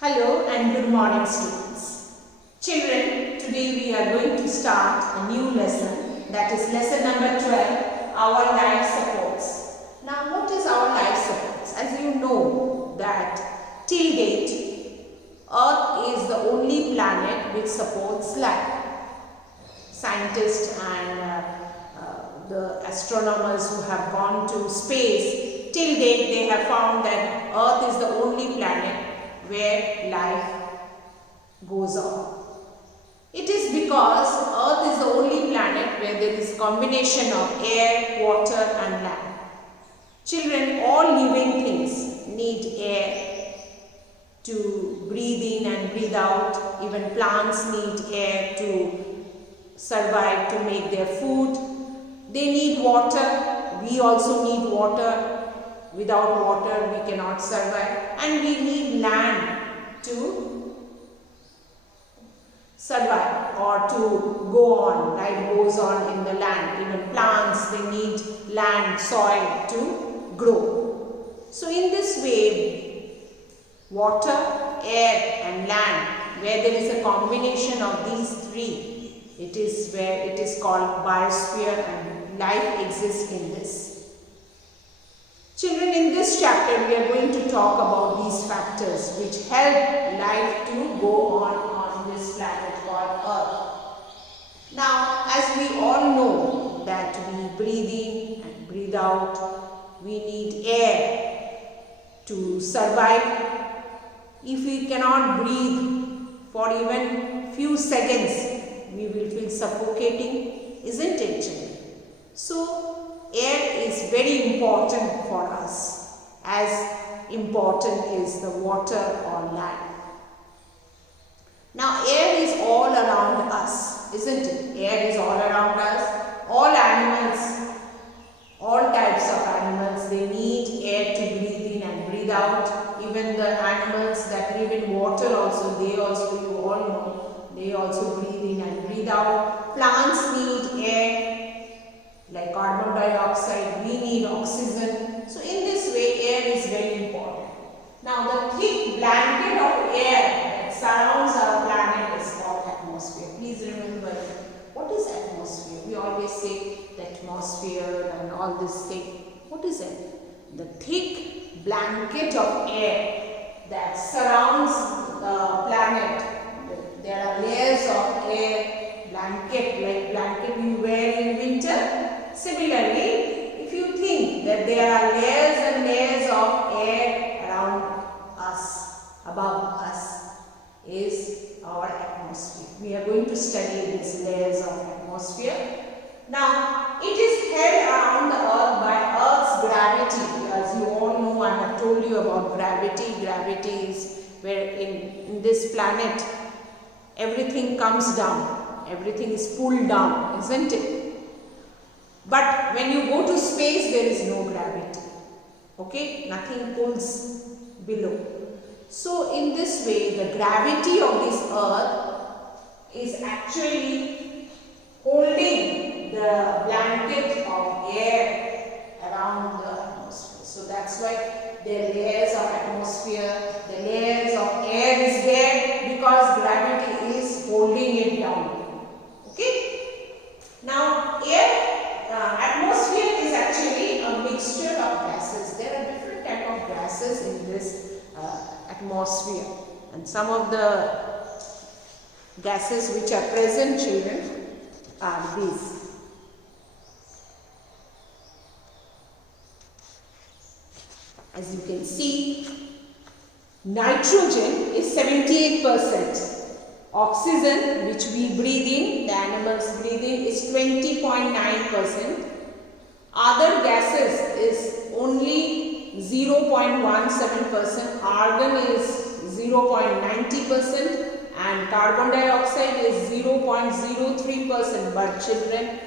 Hello and good morning, students. Children, today we are going to start a new lesson, that is lesson number 12, our life supports. Now what is our life supports? As you know that till date Earth is the only planet which supports life. Scientists and the astronomers who have gone to space, till date they have found that Earth is the only planet where life goes on. It is because Earth is the only planet where there is combination of air, water and land. Children, all living things need air to breathe in and breathe out. Even plants need air to survive, to make their food. They need water. We also need water. Without water we cannot survive, and we need land to survive or to go on. Life goes on in the land. Even plants, they need land, soil to grow. So in this way, water, air and land, where there is a combination of these three, it is where it is called biosphere, and life exists in this. Children, in this chapter we are going to talk about these factors which help life to go on this planet called Earth. Now, as we all know that we breathe in and breathe out, we need air to survive. If we cannot breathe for even few seconds, we will feel suffocating, isn't it, children? So, air is very important for us, as important is the water or land. Now air is all around us, isn't it? Air is all around us. All animals, all types of animals, they need air to breathe in and breathe out. Even the animals that live in water also, they also, you all know, they also breathe in and breathe out. Plants need air. Like carbon dioxide, we need oxygen. So in this way, air is very important. Now the thick blanket of air that surrounds our planet is called atmosphere. Please remember, what is atmosphere? We always say the atmosphere and all this thing. What is it? The thick blanket of air that surrounds the planet. There are layers of air, blanket, like blanket you wear in winter. Similarly, if you think that there are layers and layers of air around us, above us, is our atmosphere. We are going to study these layers of atmosphere. Now, it is held around the earth by Earth's gravity. As you all know, I have told you about gravity. Gravity is where in this planet, everything comes down. Everything is pulled down, isn't it? But when you go to space, there is no gravity. Okay? Nothing pulls below. So in this way, the gravity of this earth is actually holding the blanket of air around the atmosphere. So that's why there are layers of atmosphere, the layers of air is there because gravity is holding it down. Okay? Now atmosphere is actually a mixture of gases. There are different types of gases in this atmosphere, and some of the gases which are present, children, are these. As you can see, nitrogen is 78%. Oxygen, which we breathe in, the animals breathe in, is 20.9%. Other gases is only 0.17%. Argon is 0.90%. And carbon dioxide is 0.03%. But children,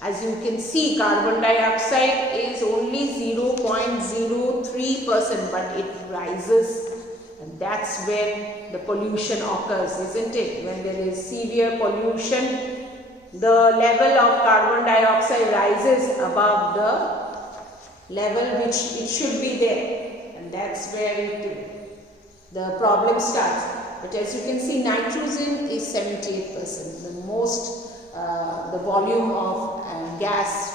as you can see, carbon dioxide is only 0.03%, but it rises. And that's where the pollution occurs, isn't it? When there is severe pollution, the level of carbon dioxide rises above the level which it should be there. And that's where the problem starts. But as you can see, nitrogen is 78%, the most, the volume of gas,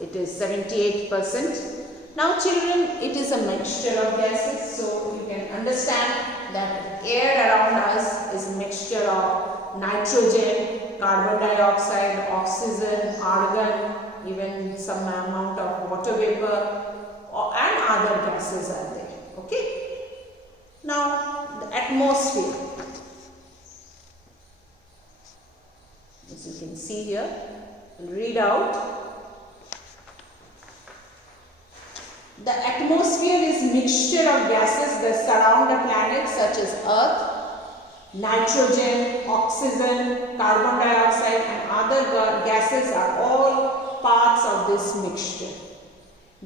it is 78%. Now children, it is a mixture of gases, so you can understand that air around us is a mixture of nitrogen, carbon dioxide, oxygen, argon, even some amount of water vapor and other gases are there. Okay. Now the atmosphere, as you can see here, we'll read out. The atmosphere is mixture of gases that surround the planet, such as earth. Nitrogen, oxygen, carbon dioxide and other gases are all parts of this mixture.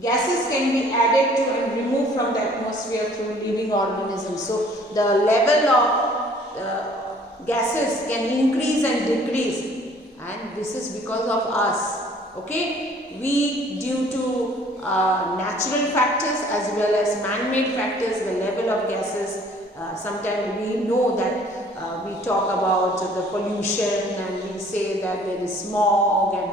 Gases can be added to and removed from the atmosphere through living organisms. So the level of gases can increase and decrease, and this is because of us. Okay, we, due to natural factors as well as man-made factors, the level of gases, sometimes we know that we talk about the pollution and we say that there is smog and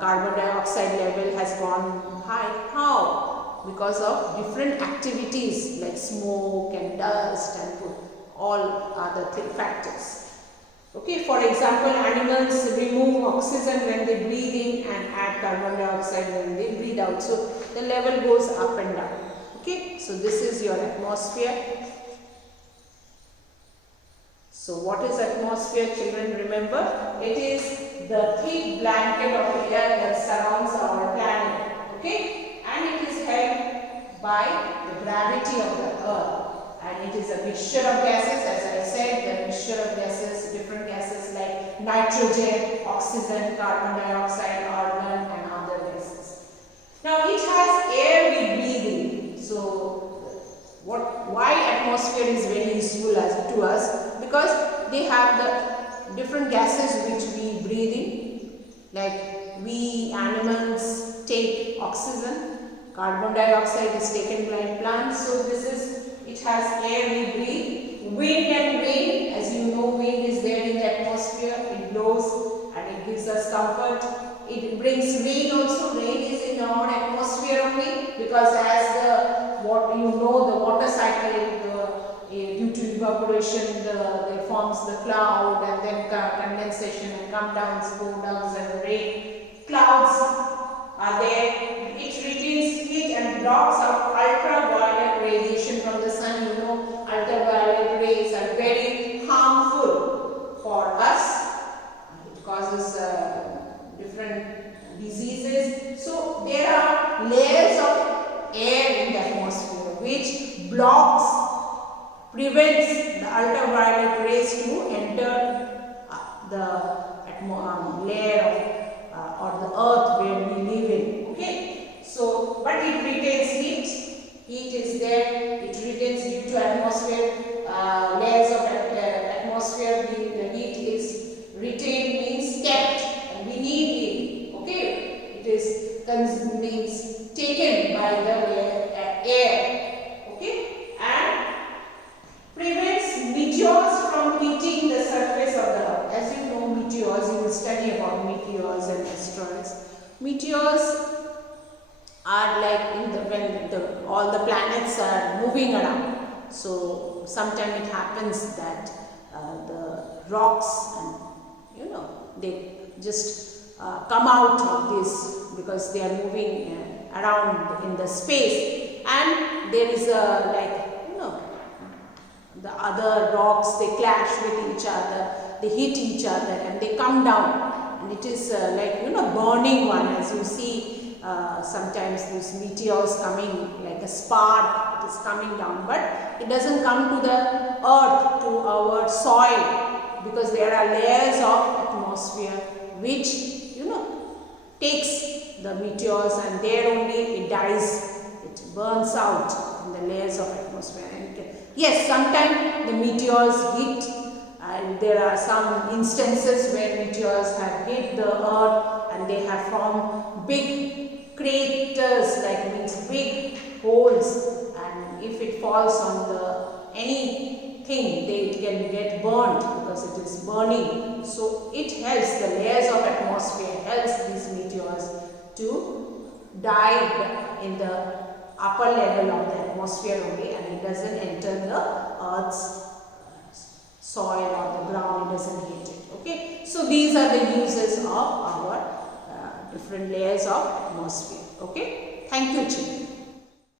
carbon dioxide level has gone high. How? Because of different activities like smoke and dust and all other factors. Okay, for example, animals remove oxygen when they breathe in and add carbon dioxide when they breathe out. So the level goes up and down. Okay, so this is your atmosphere. So what is atmosphere, children? Remember, it is the thick blanket of air that surrounds our planet. Okay, and it is held by the gravity of the earth. And it is a mixture of gases, as I said, the mixture of gases, different gases like nitrogen, oxygen, carbon dioxide, argon and other gases. Now it has air we breathe in. So why atmosphere is very useful to us? Because they have the different gases which we breathe in. Like we animals take oxygen, carbon dioxide is taken by plants. So this is, it has air we breathe. Wind and rain, as you know, wind is there in the atmosphere. It blows and it gives us comfort. It brings rain also. Rain is in our atmosphere only, because as the water cycle, due to evaporation, it forms the cloud and then condensation and come down, go down and rain. Clouds are there. It retains heat and blocks out ultraviolet radiation from the sun. You know, ultraviolet rays are very harmful for us. It causes different diseases. So there are layers of air in the atmosphere which prevents the ultraviolet rays to enter the layer of or the earth where we live in. Okay, so but it retains heat. Heat is there. It retains due to atmosphere layers of atmosphere. The heat is retained, means kept, and we need heat. Okay, it is means taken by the air. Okay, and prevents meteors from hitting the surface of the earth. As you know, meteors, you will study about meteors and asteroids. Meteors are like when all the planets are moving around. So sometimes it happens that the rocks and they just come out of this because they are moving around in the space, and there is the other rocks, they clash with each other, they hit each other and they come down, and it is burning one. As you see, sometimes these meteors coming like a spark, it is coming down, but it doesn't come to the earth, to our soil, because there are layers of atmosphere which takes the meteors, and there only it dies, it burns out in the layers of atmosphere. And yes, sometimes the meteors hit, and there are some instances where meteors have hit the earth and they have formed big craters, like means big holes, and if it falls on the anything, they can get burnt because it is burning. So it helps, the layers of atmosphere helps these meteors to die in the upper level of the atmosphere only, and it doesn't enter the earth's soil or the ground, it doesn't hit it. Okay, so these are the uses of our different layers of atmosphere. Okay, thank you children.